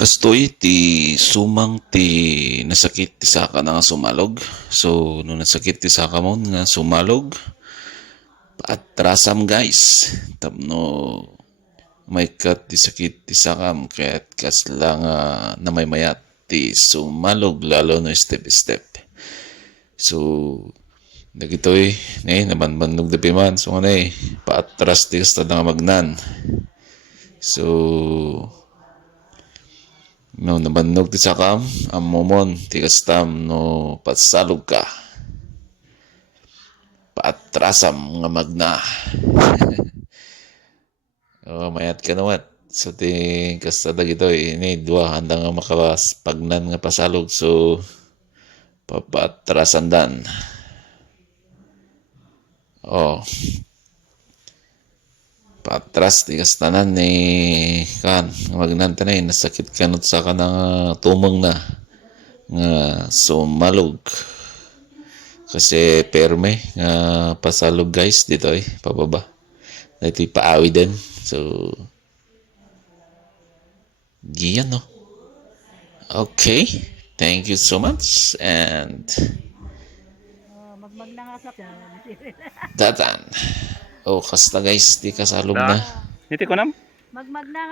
Kastoy ti sumang ti nasakit ti saka na nga sumalog. So, no nasakit ti saka mo nga sumalog, at rasam guys. Tapno may kat ti sakit ti sakam kaya't kasla nga na may mayat ti sumalog lalo no step-step. So, dagitoy, nabanbanog da piman. So, paatras ti kasta nga magnan. So, no, nabannog ti sakam, momon, ti kastam, no, patsalog ka. Paatrasam nga magna. Mayat ka nawat. So, ti kasta dagito, ini, dua, handa nga makawas pagnan nga pasalog. So, papatrasandan. Patras ti kastanan ni kan magnan tanay nasakit kanot sa kanang tumong na nga sumalog kasi perme nga pasalog guys dito pababa dito paawi din. So giyan no. Okay, thank you so much and datan. Kasta guys, di kasalog na. Niti ko nam?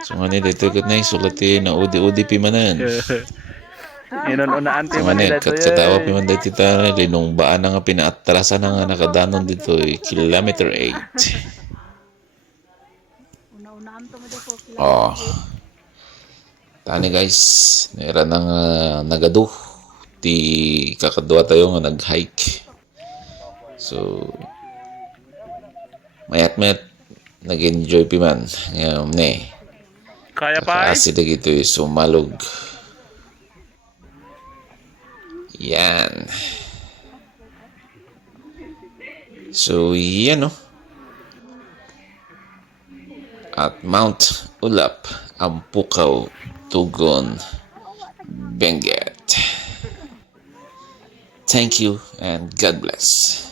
So nga dito ikot na sulati na udi-udi pimanan. Inon-unaan ti So nga katawa piman dito tita linong baan na nga pinaatrasan na nga nakadanon dito kilometer 8. Tani guys, naira nang nagadu ti kakadwa tayo nga nag-hike. So mayat nag-enjoy piman ngayon kaya pa kasi dagito sumalog yan. So yan no, at Mount Ulap, Ampukaw, Tugon, Benguet. Thank you and God bless.